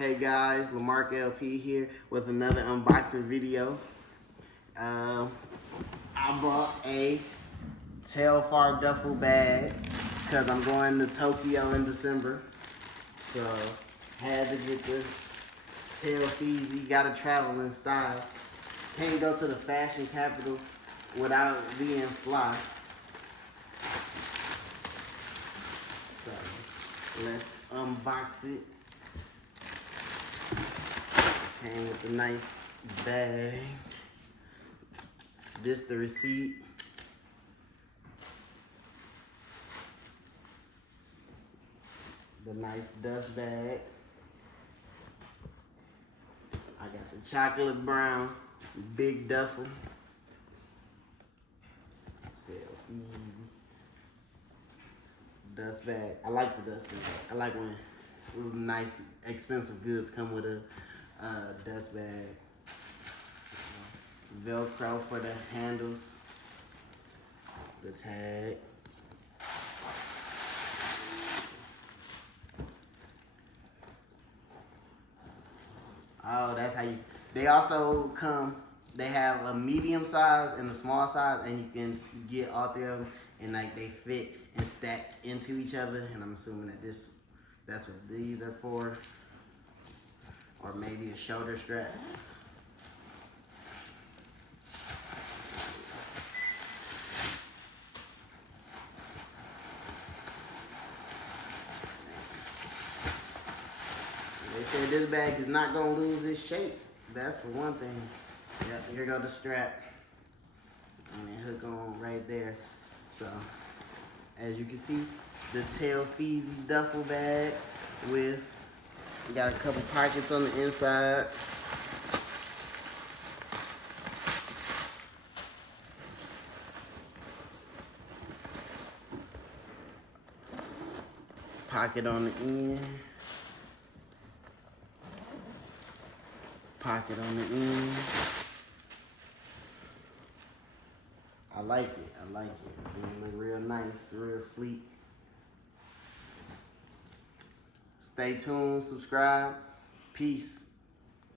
Hey guys, Lamarck LP here with another unboxing video. I bought a Telfar Duffle bag because I'm going to Tokyo in December. So, had to get the Telfeezy, gotta travel in style. Can't go to the fashion capital without being fly. So, let's unbox it. Came with a nice bag. This the receipt. The nice dust bag. I got the chocolate brown big duffel. Dust bag. I like the dust bag. I like when nice expensive goods come with a dust bag. Velcro for the handles. The tag. Oh, that's how you. They also come. They have a medium size and a small size, and you can get all three of them, and like they fit and stack into each other. And I'm assuming that that's what these are for, or maybe a shoulder strap. They said this bag is not gonna lose its shape. That's for one thing. Yep, here go the strap. And then hook on right there. So, as you can see, the Telfeezy duffel bag with, got a couple pockets on the inside. Pocket on the end. Pocket on the end. I like it. I like it. It look real nice, real sleek. Stay tuned, subscribe. Peace.